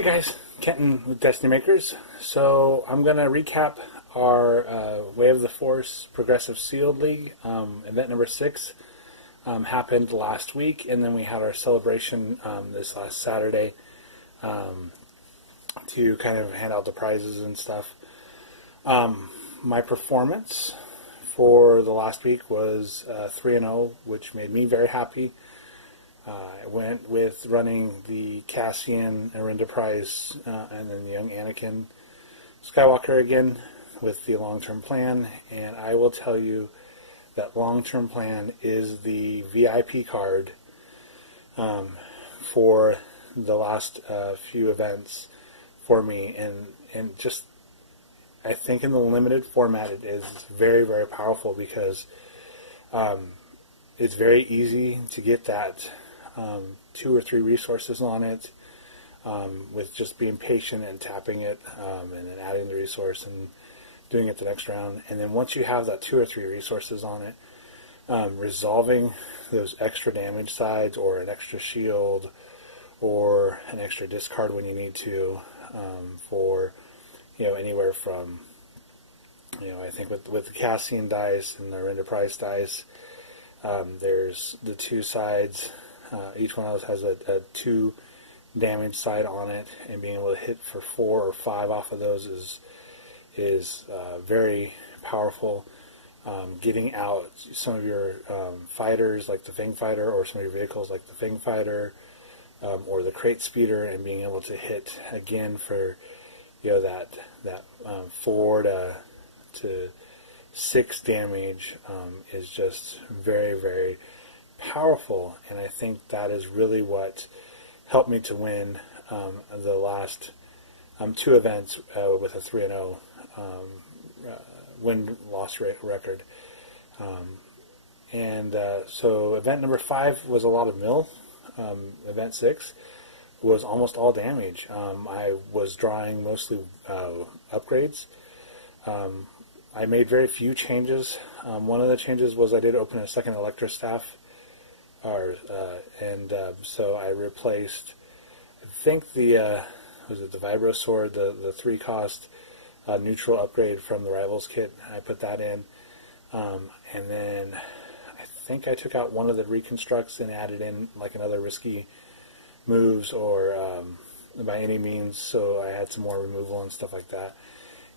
Hey guys, Kenton with Destiny Makers. So I'm going to recap our Way of the Force Progressive Sealed League. Event number 6 happened last week, and then we had our celebration this last Saturday to kind of hand out the prizes and stuff. My performance for the last week was 3-0, which made me very happy. I went with running the Cassian Arinda Prize and then the young Anakin Skywalker again with the long-term plan, and I will tell you that long-term plan is the VIP card for the last few events for me, and just I think in the limited format it is very, very powerful because it's very easy to get that 2 or 3 resources on it with just being patient and tapping it and then adding the resource and doing it the next round. And then once you have that 2 or 3 resources on it, resolving those extra damage sides or an extra shield or an extra discard when you need to for anywhere from I think with the Cassian dice and the Arinda Prize dice, there's the 2 sides. Each one of those has a 2 damage side on it, and being able to hit for 4 or 5 off of those is very powerful. Getting out some of your fighters like the Fang Fighter, or some of your vehicles like the Fang Fighter, or the Crate Speeder, and being able to hit again for that 4 to 6 damage is just very, very powerful, and I think that is really what helped me to win the last 2 events with a 3-0 win-loss record. So event number 5 was a lot of mill. Event 6 was almost all damage. I was drawing mostly upgrades. I made very few changes. One of the changes was I did open a second Electra Staff, so I replaced, I think the Vibro Sword, the 3-cost neutral upgrade from the Rivals kit. I put that in, and then I think I took out one of the reconstructs and added in like another risky moves or by any means, so I had some more removal and stuff like that.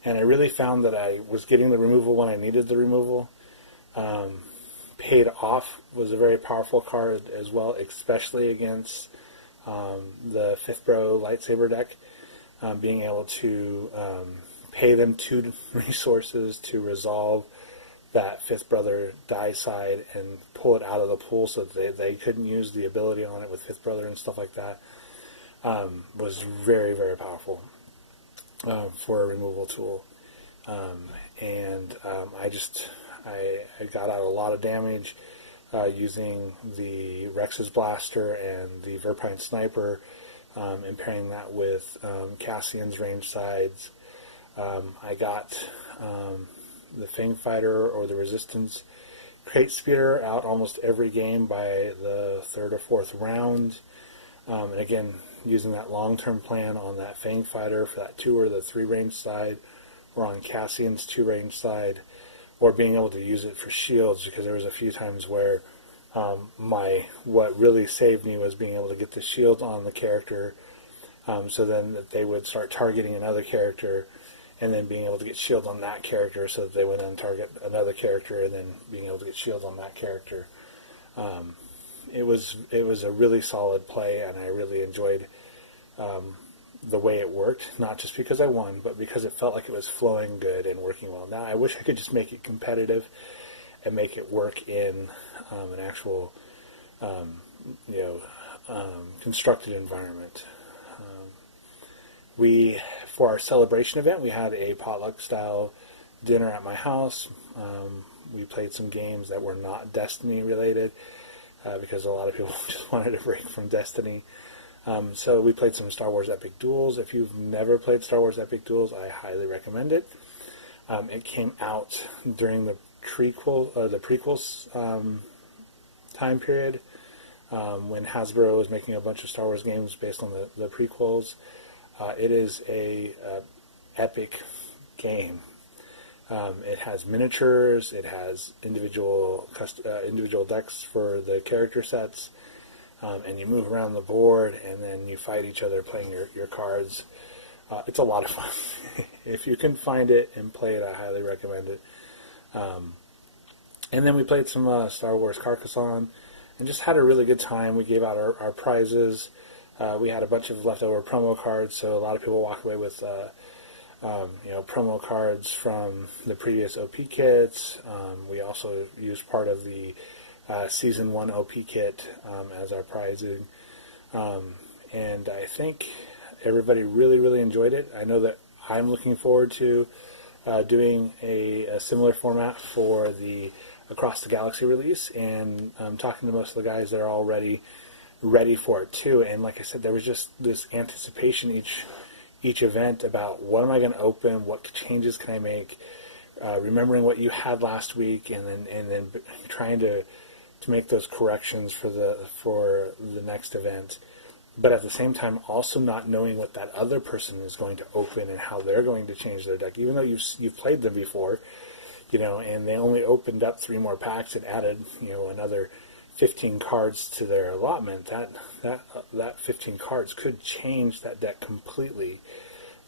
And I really found that I was getting the removal when I needed the removal. Paid Off was a very powerful card as well, especially against the 5th Bro lightsaber deck. Being able to pay them 2 resources to resolve that 5th Brother die side and pull it out of the pool so that they couldn't use the ability on it with 5th Brother and stuff like that was very, very powerful for a removal tool. I got out a lot of damage using the Rex's Blaster and the Verpine Sniper, and pairing that with Cassian's range sides. I got the Fang Fighter or the Resistance Crate Speeder out almost every game by the 3rd or 4th round. And again, using that long-term plan on that Fang Fighter for that 2 or the 3 range side, or on Cassian's 2 range side, or being able to use it for shields, because there was a few times where what really saved me was being able to get the shield on the character, so then that they would start targeting another character, and then being able to get shield on that character so that they would then target another character, and then being able to get shield on that character. It was a really solid play, and I really enjoyed the way it worked, not just because I won, but because it felt like it was flowing good and working well. Now, I wish I could just make it competitive and make it work in an actual, constructed environment. For our celebration event, we had a potluck-style dinner at my house. We played some games that were not Destiny-related because a lot of people just wanted a break from Destiny. So we played some Star Wars Epic Duels. If you've never played Star Wars Epic Duels, I highly recommend it. It came out during the prequels time period, when Hasbro was making a bunch of Star Wars games based on the prequels. It is a epic game. It has miniatures. It has individual decks for the character sets, and you move around the board, and then you fight each other playing your cards. It's a lot of fun. If you can find it and play it, I highly recommend it. And then we played some Star Wars Carcassonne, and just had a really good time. We gave out our prizes. We had a bunch of leftover promo cards, so a lot of people walked away with promo cards from the previous OP kits. We also used part of the Season 1 OP kit as our prizing. And I think everybody really, really enjoyed it. I know that I'm looking forward to doing a similar format for the Across the Galaxy release, and talking to most of the guys that are already ready for it too. And like I said, there was just this anticipation each event about what am I going to open, what changes can I make, remembering what you had last week, and then trying to make those corrections for the next event. But at the same time, also not knowing what that other person is going to open and how they're going to change their deck, even though you've played them before, and they only opened up 3 more packs and added, another 15 cards to their allotment. That 15 cards could change that deck completely.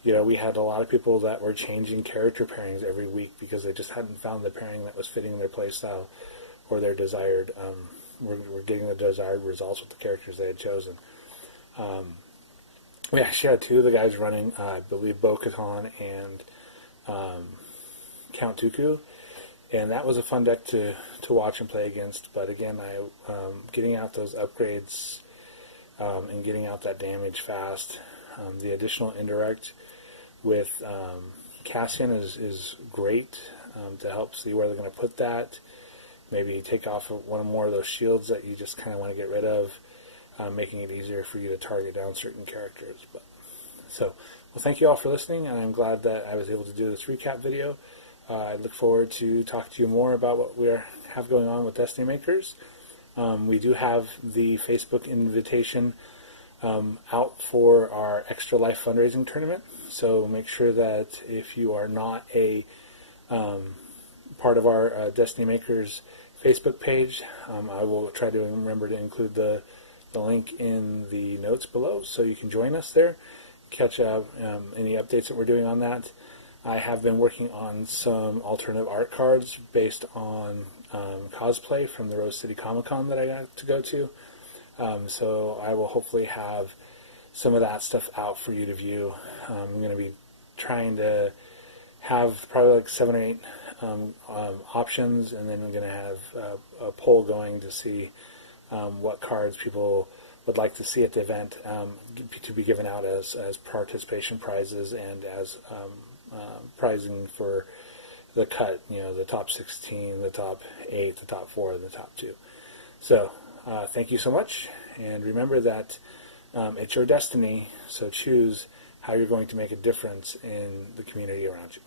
We had a lot of people that were changing character pairings every week because they just hadn't found the pairing that was fitting their playstyle or their desired. Were getting the desired results with the characters they had chosen. We actually had 2 of the guys running, I believe, Bo-Katan and Count Dooku, and that was a fun deck to watch and play against. But again, getting out those upgrades and getting out that damage fast. The additional indirect with Cassian is great to help see where they're going to put that. Maybe take off one or more of those shields that you just kind of want to get rid of, making it easier for you to target down certain characters. Well, thank you all for listening, and I'm glad that I was able to do this recap video. I look forward to talking to you more about what we have going on with Destiny Makers. We do have the Facebook invitation out for our Extra Life fundraising tournament, so make sure that if you are not a part of our Destiny Makers Facebook page, I will try to remember to include the link in the notes below so you can join us there, catch up any updates that we're doing on that. I have been working on some alternative art cards based on cosplay from the Rose City Comic Con that I got to go to. So I will hopefully have some of that stuff out for you to view. I'm going to be trying to have probably like 7 or 8 options, and then I'm going to have a poll going to see what cards people would like to see at the event to be given out as participation prizes and as prizing for the cut, the top 16, the top 8, the top 4, and the top 2. So thank you so much, and remember that it's your destiny, so choose how you're going to make a difference in the community around you.